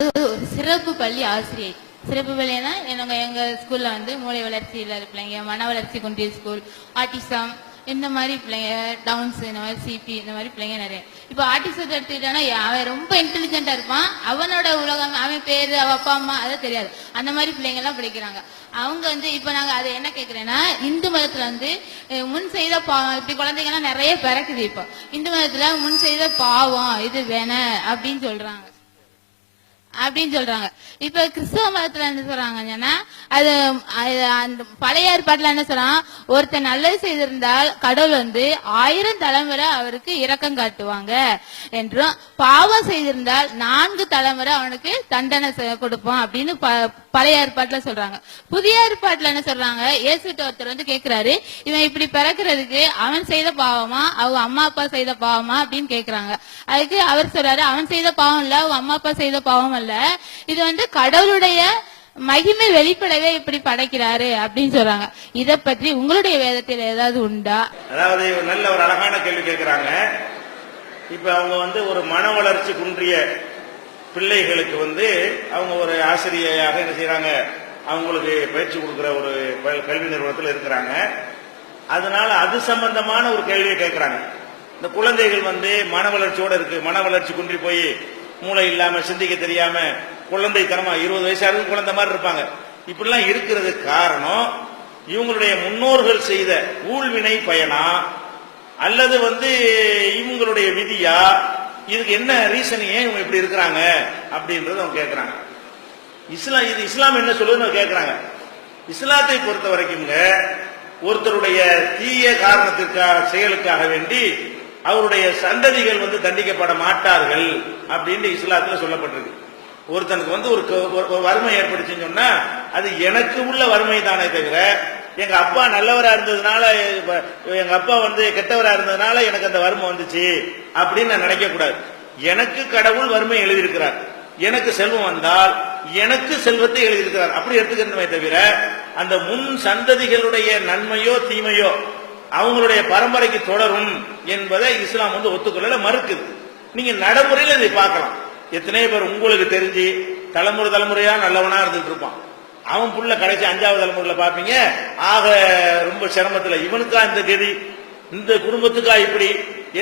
சிறப்பு பள்ளி ஆசிரியை. சிறப்பு பள்ளினா எங்க ஸ்கூல்ல வந்து மூளை வளர்ச்சி இல்லாத பிள்ளைங்க, மன வளர்ச்சி குன்றிய ஸ்கூல், ஆட்டிசம் இந்த மாதிரி பிள்ளைங்க, டவுன்ஸ் இந்த மாதிரி சிபி இந்த மாதிரி பிள்ளைங்க நிறைய. இப்போ ஆட்டிசத்தை எடுத்துக்கிட்டானா அவன் ரொம்ப இன்டெலிஜென்டா இருப்பான், அவனோட உலகம் அவன் பேரு அவ அப்பா அம்மா அதை தெரியாது. அந்த மாதிரி பிள்ளைங்க எல்லாம் படிக்கிறாங்க. அவங்க வந்து இப்ப நாங்க அதை என்ன கேட்கிறேன்னா, இந்து மதத்துல வந்து முன் செய்த பாவம், இப்படி குழந்தைங்கலாம் நிறைய பிறக்குது. இப்போ இந்து மதத்துல முன் செய்த பாவம் இது வேண அப்படின்னு சொல்றாங்க. இப்ப கிறிஸ்தவ மதத்துல என்ன சொல்றாங்கன்னா, அது அந்த பழைய ஏற்பாட்டுல என்ன சொல்றான், ஒருத்தர் நல்லது செய்திருந்தால் கடவுள் வந்து 1000 தலைமுறை அவருக்கு இரக்கம் காட்டுவாங்க என்றும், பாவம் செய்திருந்தால் 4 தலைமுறை அவனுக்கு தண்டனை கொடுப்போம் அப்படின்னு பழைய ஏற்பாட்டுல சொல்றாங்க. புதிய ஏற்பாட்டுல என்ன சொல்றாங்க, இயேசுட்ட ஒருத்தர் வந்து கேட்கிறாரு, இவன் இப்படி பிறக்கிறதுக்கு அவன் செய்த பாவமா அவங்க அம்மா அப்பா செய்த பாவமா அப்படின்னு கேக்குறாங்க. அதுக்கு அவர் சொல்றாரு, அவன் செய்த பாவம் இல்ல, அவங்க அம்மா அப்பா செய்த பாவம் இல்ல, இது வந்து கடவுளுடைய மகிமை வெளிப்படவே இப்படி படைக்கிறாரு அப்படின்னு சொல்றாங்க. இத பற்றி உங்களுடைய வேதத்தில் ஏதாவது உண்டா? அதாவது நல்ல ஒரு அழகான கேள்வி கேட்கிறாங்க. இப்ப அவங்க வந்து ஒரு மன வளர்ச்சி குன்றிய பிள்ளைகளுக்கு வந்து அவங்க ஒரு ஆசிரியையாக என்ன செய்யறாங்க, அவங்களுக்கு பயிற்சி கொடுக்கிற ஒரு கல்வி நிறுவனத்தில் இருக்கிறாங்க. அதனால அது சம்பந்தமான ஒரு கேள்வியை கேட்கிறாங்க. இந்த குழந்தைகள் வந்து மன வளர்ச்சியோட இருக்கு, மன வளர்ச்சி குன்றி போய் மூளை இல்லாம சிந்திக்க தெரியாம குழந்தைத்தனமா 20 வயசாக குழந்தை மாதிரி இருப்பாங்க. இப்படிலாம் இருக்கிறது காரணம் இவங்களுடைய முன்னோர்கள் செய்த ஊழ்வினை பயனா அல்லது வந்து இவங்களுடைய விதியா, இதுக்கு என்ன ரீசன், ஏன் இவங்க இப்படி இருக்கிறாங்க அப்படின்றது அவங்க கேட்கிறாங்க. இஸ்லாம் என்ன சொல்லுதுன்னு கேட்கிறாங்க. இஸ்லாத்தை பொறுத்த வரைக்கும் ஒருத்தருடைய தீய காரணத்திற்காக செயலுக்காக வேண்டி அவருடைய சந்ததிகள் வந்து தண்டிக்கப்பட மாட்டார்கள் அப்படின்னு இஸ்லாத்துல சொல்லப்பட்டிருக்கு. ஒருத்தனுக்கு வந்து ஒரு வறுமை ஏற்படுச்சுன்னு சொன்னா அது எனக்கு உள்ள வறுமை தானே தவிர, எங்க அப்பா நல்லவரா இருந்ததுனால, எங்க அப்பா வந்து கெட்டவரா இருந்ததுனால எனக்கு அந்த வறுமை வந்துச்சு அப்படின்னு நான் நினைக்க கூடாது. எனக்கு கடவுள் வறுமை எழுதியிருக்கிறார், எனக்கு செல்வம் வந்தால் எனக்கு செல்வத்தை எழுதியிருக்கிறார் அப்படி எடுத்துக்கணுமே தவிர, அந்த முன் சந்ததிகளுடைய நன்மையோ தீமையோ அவங்களுடைய பரம்பரைக்கு தொடரும் என்பதை இஸ்லாம் வந்து ஒத்துக்கொள்ள மறுக்குது. நீங்க நடைமுறையில் இதை பார்க்கலாம். எத்தனையோ பேர் உங்களுக்கு தெரிஞ்சு தலைமுறையா நல்லவனா இருந்துட்டு இருப்பான், அவன் புள்ள கடைசி 5வது தலைமுறையில பாப்பீங்க ஆக ரொம்ப சிரமத்துல, இவனுக்கா இந்த கதி, இந்த குடும்பத்துக்கா இப்படி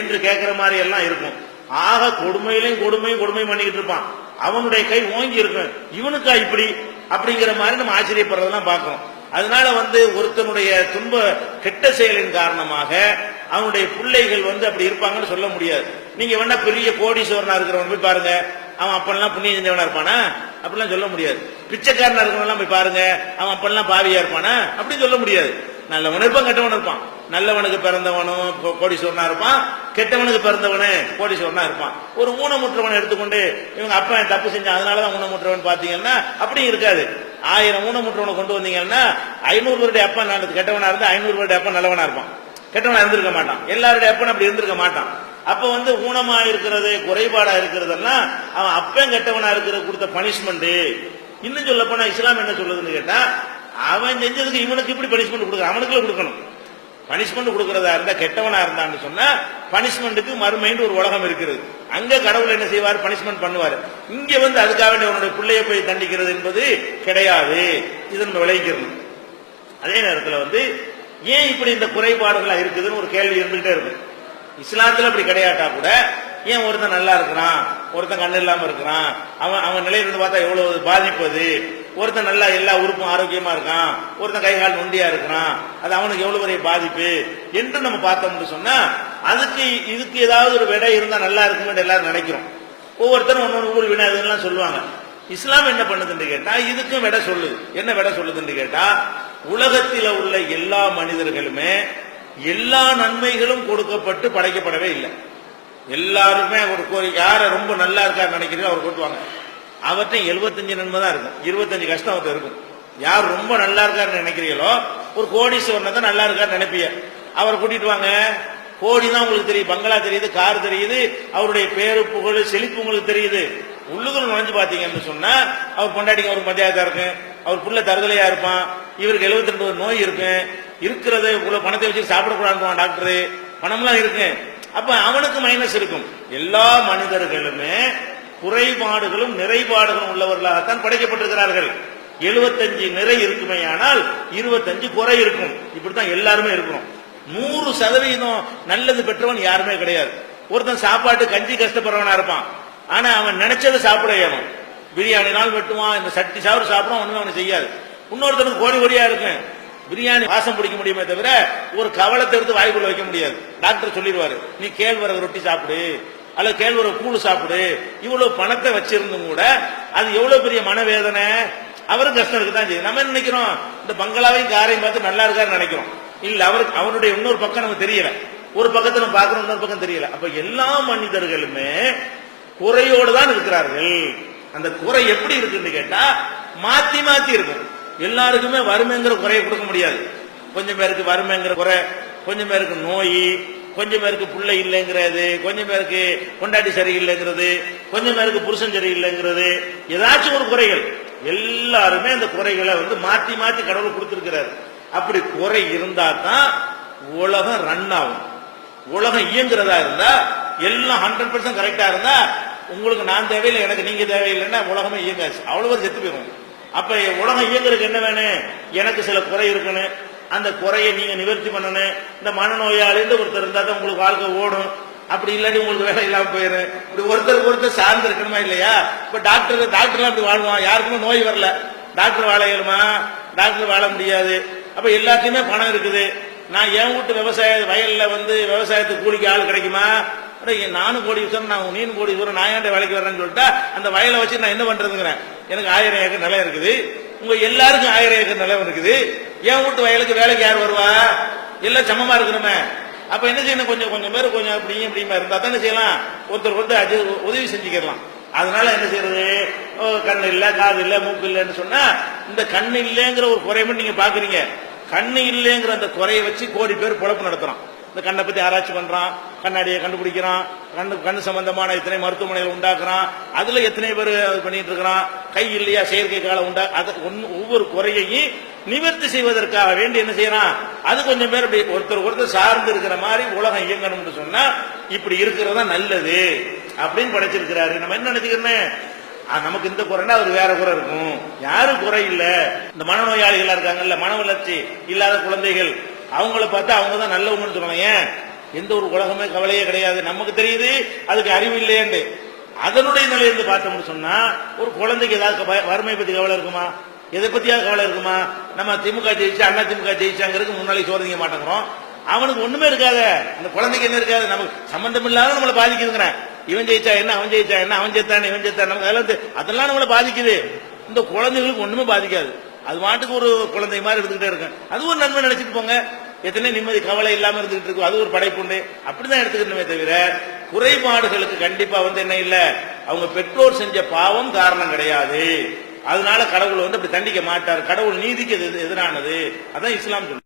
என்று கேட்கிற மாதிரி எல்லாம் இருக்கும். ஆக கொடுமையிலையும் கொடுமை பண்ணிக்கிட்டு இருப்பான், அவனுடைய கை ஓங்கி இருக்கும், இவனுக்கா இப்படி அப்படிங்கிற மாதிரி நம்ம ஆச்சரியப்படுறதெல்லாம் பார்க்கிறோம். அதனால வந்து ஒருத்தனுடைய துன்ப கெட்ட செயலின் காரணமாக அவனுடைய பிள்ளைகள் வந்து அப்படி இருப்பாங்கன்னு சொல்ல முடியாது. நீங்க வேணா பெரிய கோடீஸ்வரனா இருக்கிறவன் போய் பாருங்க, அவன் அப்பெல்லாம் புண்ணியம் செஞ்சவனா இருப்பானா அப்படிலாம் சொல்ல முடியாது. பிச்சைக்காரனா இருக்கிறவன் போய் பாருங்க, அவன் அப்பெல்லாம் பாவியா இருப்பானா அப்படின்னு சொல்ல முடியாது. நல்லவன் இருப்பான், கெட்டவன் இருப்பான். நல்லவனுக்கு பிறந்தவனும் கோடீஸ்வரனா இருப்பான், கெட்டவனுக்கு பிறந்தவனு கோடீஸ்வரனா இருப்பான். ஒரு ஊனமுற்றவனை எடுத்துக்கொண்டு இவங்க அப்பா தப்பு செஞ்சான் அதனாலதான் ஊனமுற்றவன் பாத்தீங்கன்னா அப்படி இருக்காது. 1000 ஊனமுற்றவனை கொண்டு வந்தீங்கன்னா 500 பேருடைய அப்பா நல்லது கெட்டவனா இருந்தா 500 பேருடைய அப்பா நல்லவனா இருப்பான், கெட்டவனா இருந்திருக்க மாட்டான். எல்லாருடைய அப்பன் அப்படி இருந்திருக்க மாட்டான். அப்ப வந்து ஊனமா இருக்கிறது குறைபாடா இருக்கிறதெல்லாம் அவன் அப்பன் கெட்டவனா இருக்கிறது கொடுத்த பனிஷ்மெண்ட். இன்னும் சொல்ல போனா இஸ்லாம் என்ன சொல்லுதுன்னு கேட்டா, அவன் செஞ்சதுக்கு இவனுக்கு இப்படி பனிஷ்மெண்ட் கொடுக்க, அவனுக்குள்ள கொடுக்கணும். பனிஷ்மெண்ட் கொடுக்கறதா இருந்தா கெட்டவனா இருந்தான்னு சொன்னா பனிஷ்மெண்ட்டுக்கு மறுமைன்னு ஒரு உலகம் இருக்கிறது. அங்க கடவுள் என்ன செய்வார், பனிஷ்மெண்ட் பண்ணுவார். இங்க வந்து அதுக்காக வேண்டிய உன்னுடைய பிள்ளைய போய் தண்டிக்கிறது என்பது கிடையாது. இது நம்ம விளைவிக்கிறது. அதே நேரத்தில் வந்து ஏன் இப்படி இந்த குறைபாடுகள் இருக்குதுன்னு ஒரு கேள்வி இருந்துகிட்டே இருக்கு. இஸ்லாத்துல அப்படி கிடையாட்டா கூட ஏன் ஒருத்தன் நல்லா இருக்கிறான், ஒருத்தன் கண்ணு இல்லாம இருக்கிறான், அவன் நிலையிலிருந்து பார்த்தா எவ்வளவு பாதிப்பது, ஒருத்தன் நல்லா எல்லா உறுப்பும் ஆரோக்கியமா இருக்கான், ஒருத்தன் கை கால் நொண்டியா இருக்கிறான், அது அவனுக்கு எவ்வளவு பெரிய பாதிப்பு என்று நம்ம பார்த்தோம்னு சொன்னா இதுக்கு ஏதாவது ஒரு விடை இருந்தா நல்லா இருக்குன்னு எல்லாரும் நினைக்கிறோம். ஒவ்வொருத்தரும் ஒவ்வொரு விடை அதெல்லாம் சொல்லுவாங்க. இஸ்லாம் என்ன பண்ணுதுன்னு கேட்டா இதுக்கும் விடை சொல்லுது. என்ன விடை சொல்லுதுன்னு கேட்டா, உலகத்தில் உள்ள எல்லா மனிதர்களுமே எல்லா நன்மைகளும் கொடுக்கப்பட்டு படைக்கப்படவே இல்லை. எல்லாருமே ஒரு யார ரொம்ப நல்லா இருக்காரு நினைக்கிறீங்க அவர் கூட்டுவாங்க, அவர்கிட்ட 75 நன்மை தான் இருக்கும், 25 கஷ்டம் அவர்கிட்ட இருக்கும். யார் ரொம்ப நல்லா இருக்காருன்னு நினைக்கிறீங்களோ, ஒரு கோடீஸ்வரனை தான் நல்லா இருக்காரு நினைப்பீங்க, அவரை கூட்டிட்டு வாங்க. கோடி தான் உங்களுக்கு தெரியும், பங்களா தெரியுது, கார் தெரியுது, அவருடைய பேரு புகழ் செழிப்பு உங்களுக்கு தெரியுது. உள்ளுக்குள்ள நுழைஞ்சு பாத்தீங்கன்னு சொன்னா அவர் பொண்டாட்டிங்க அவருக்கு மத்தியாதா இருக்கு, அவர் புள்ள தருதலையா இருப்பான், இவருக்கு 72 நோய் இருக்கு, இருக்கிறது இவ்வளவு பணத்தை வச்சு சாப்பிடக்கூடாது டாக்டரு, பணம்லாம் இருக்கு. அப்ப அவனுக்கு மைனஸ் இருக்கும். எல்லா மனிதர்களுமே குறைபாடுகளும் நிறைபாடுகளும் உள்ளவர்களாகத்தான் படைக்கப்பட்டிருக்கிறார்கள். 75 நிறை இருக்குமே, ஆனால் 25 குறை இருக்கும். இப்படித்தான் எல்லாருமே இருக்கிறோம். 100% நல்லது பெற்றவன் யாருமே கிடையாது. ஒருத்தன் சாப்பாட்டு கஞ்சி கஷ்டப்படுறவனா இருப்பான், ஆனா அவன் நினைச்சதை சாப்பிட ஏனும். பிரியாணி நாள் வெட்டுவான், இந்த சட்டி சாப்பிட சாப்பிடும், ஒண்ணுமே அவனுக்கு செய்யாது. இன்னொருத்தனுக்கு கோடி கோடியா இருக்கும், பிரியாணி வாசம் பிடிக்க முடியுமே தவிர ஒரு கவலத்தை எடுத்து வாய்க்குள்ள வைக்க முடியாது. டாக்டர் சொல்லிடுவாரு, நீ கேழ்வரகு ரொட்டி சாப்பிடு அல்லது கேழ்வரகு கூழ் சாப்பிடு. இவ்வளவு பணத்தை வச்சிருந்தும் கூட அது எவ்வளவு பெரிய மனவேதனை, அவரும் கஷ்டம் இருக்குதான் செய்யும். நம்ம நினைக்கிறோம் இந்த பங்களாவையும் காரையும் பார்த்து நல்லா இருக்காருன்னு நினைக்கிறோம். இல்ல, அவருக்கு அவருடைய இன்னொரு பக்கம் நமக்கு தெரியல, ஒரு பக்கத்தை நம்ம பார்க்கணும், இன்னொரு பக்கம் தெரியல. அப்ப எல்லா மனிதர்களுமே குறையோடு தான் இருக்கிறார்கள். அந்த குறை எப்படி இருக்குன்னு கேட்டா மாத்தி மாத்தி இருக்கும். எல்லாருக்குமே வறுமைங்கிற குறையை கொடுக்க முடியாது. கொஞ்சம் பேருக்கு வறுமைங்கிற குறை, கொஞ்சம் பேருக்கு நோய், கொஞ்சம் பேருக்கு பிள்ளை இல்லைங்கிறது, கொஞ்சம் பேருக்கு கொண்டாட்டி சரியில்லைங்கிறது, கொஞ்சம் பேருக்கு புருஷன் சரியில்லைங்கிறது, ஏதாச்சும் ஒரு குறைகள். எல்லாருமே அந்த குறைகளை மாத்தி மாத்தி கடவுள் கொடுத்திருக்கிறார். அப்படி குறை இருந்தா தான் உலகம் ரன் ஆகும். உலகம் இயங்குறதா இருந்தா, எல்லாம் 100% கரெக்டா இருந்தா, உங்களுக்கு நான் தேவையில்லை, எனக்கு நீங்க தேவையில்லைன்னா உலகமே இயங்காச்சு, அவ்வளவு செத்து போயிடும். அப்ப உலகம் இயங்குறதுக்கு என்ன வேணும்? எனக்கு சில குறை இருக்கணும், அந்த குறையை நீங்க நிவர்த்தி பண்ணணும். இந்த மனநோயாளின்னு ஒருத்தர் இருந்தா தான் உங்களுக்கு வாழ்க்கை ஓடும், அப்படி இல்லாட்டி உங்களுக்கு வேலை இல்லாம போயிடும். இப்படி ஒருத்தருக்கு ஒருத்தர் சார்ந்து இருக்கணுமா இல்லையா? இப்ப டாக்டர்லாம் அப்படி வாழ்வான், யாருக்குமே நோய் வரல, டாக்டர் வாழ இயலுமா? டாக்டர் வாழ முடியாது. அப்ப எல்லாத்தையுமே பணம் இருக்குது. நான் என் வீட்டு வயல்ல விவசாயத்துக்கு கூலிக்கு ஆள் கிடைக்குமா? நானும் கோடீஸ்வரன், நான் நீனும் கோடீஸ்வரன், நான் ஏன்டா வேலைக்கு வர்றேன்னு சொல்லிட்டா அந்த வயலை வச்சு நான் என்ன பண்றதுங்கிறேன். எனக்கு 1000 ஏக்கர் நிலம் இருக்குது, உங்க எல்லாருக்கும் 1000 ஏக்கர் நிலம் இருக்குது. என் வீட்டு வயலுக்கு வேலைக்கு யார் வருவா? எல்லாம் சமமா இருக்கணுமே. அப்ப என்ன செய்யணும்? கொஞ்சம் கொஞ்சம் பேர் கொஞ்சம் இப்படிமா இருந்தா தானே செய்யலாம், ஒருத்தர் உதவி செஞ்சுக்கலாம். அதனால என்ன செய்யறது? கண்ணு இல்ல, காது இல்ல, மூக்கு இல்லைன்னு சொன்னா, இந்த கண்ணு இல்லைங்கிற ஒரு குறையும் நீங்க பாக்குறீங்க. கண்ணு இல்லைங்கிற அந்த குறையை வச்சு கோடி பேர் பொழப்பு நடத்துறான். இந்த கண்ணை பத்தி ஆராய்ச்சி பண்றான், கண்ணாடியை கண்டுபிடிக்கிறான், கண்ணு சம்பந்தமான எத்தனை மருத்துவமனைகள் உண்டாக்குறான், அதுல எத்தனை பேர் பண்ணிட்டு இருக்கிறான். கை இல்லையா, செயற்கை காலை ஒவ்வொரு குறையையும் நிவர்த்தி செய்வதற்காக வேண்டி என்ன செய்யறான்? அது கொஞ்சம் பேர் ஒருத்தர் சார்ந்து இருக்கிற மாதிரி உலகம் இயங்கணும்னு சொன்னா இப்படி இருக்கிறதா நல்லது அப்படின்னு படைச்சிருக்கிறாரு. நம்ம என்ன நினைச்சுக்கிறேன்? நமக்கு இந்த குறைன்னா அது வேற குறை இருக்கும். யாரும் குறை இல்ல. இந்த மனநோயாளிகளா இருக்காங்கல்ல, மன வளர்ச்சி இல்லாத குழந்தைகள், அவங்கள பார்த்தா அவங்க தான் நல்லவங்கன்னு சொல்லுவாங்க. ஏன்? எந்த ஒரு உலகமே கவலையே கிடையாது, நமக்கு தெரியுது அதுக்கு அறிவு இல்லையேண்டு. அதனுடைய நிலையிலிருந்து பார்த்தோம்னு சொன்னா ஒரு குழந்தைக்கு ஏதாவது வறுமை பத்தி கவலை இருக்குமா? எதை பத்தியாவது கவலை இருக்குமா? நம்ம திமுக ஜெயிச்சா, அண்ணா திமுக ஜெயிச்சாங்கிறதுக்கு முன்னாடி சோதனை மாட்டேங்கிறோம். அவனுக்கு ஒண்ணுமே இருக்காத, அந்த குழந்தைக்கு என்ன இருக்காது, நமக்கு சம்பந்தம் இல்லாத நம்மளை பாதிக்குதுங்கிறேன். இவன் ஜெயிச்சா என்ன, அவன் ஜெயிச்சா என்ன, அவன் ஜெயித்தான் இவன் ஜெயித்தான், நமக்கு அதெல்லாம் நம்மளை பாதிக்குது. இந்த குழந்தைகளுக்கு ஒண்ணுமே பாதிக்காது, அது மாட்டுக்கு ஒரு குழந்தை மாதிரி இருந்துகிட்டே இருக்கு. அது ஒரு நன்மை நினைச்சிட்டு போங்க. எத்தனை நிம்மதி கவலை இல்லாம இருந்துகிட்டு இருக்கு, அது ஒரு படைப்புண்டு. அப்படிதான் எடுத்துக்கணுமே தவிர குறைபாடுகளுக்கு கண்டிப்பா என்ன இல்ல, அவங்க பெற்றோர் செஞ்ச பாவம் காரணம் கிடையாது. அதனால கடவுள் அப்படி தண்டிக்க மாட்டார். கடவுள் நீதிக்கு எதிரானது. அதான் இஸ்லாம் சொல்லுது.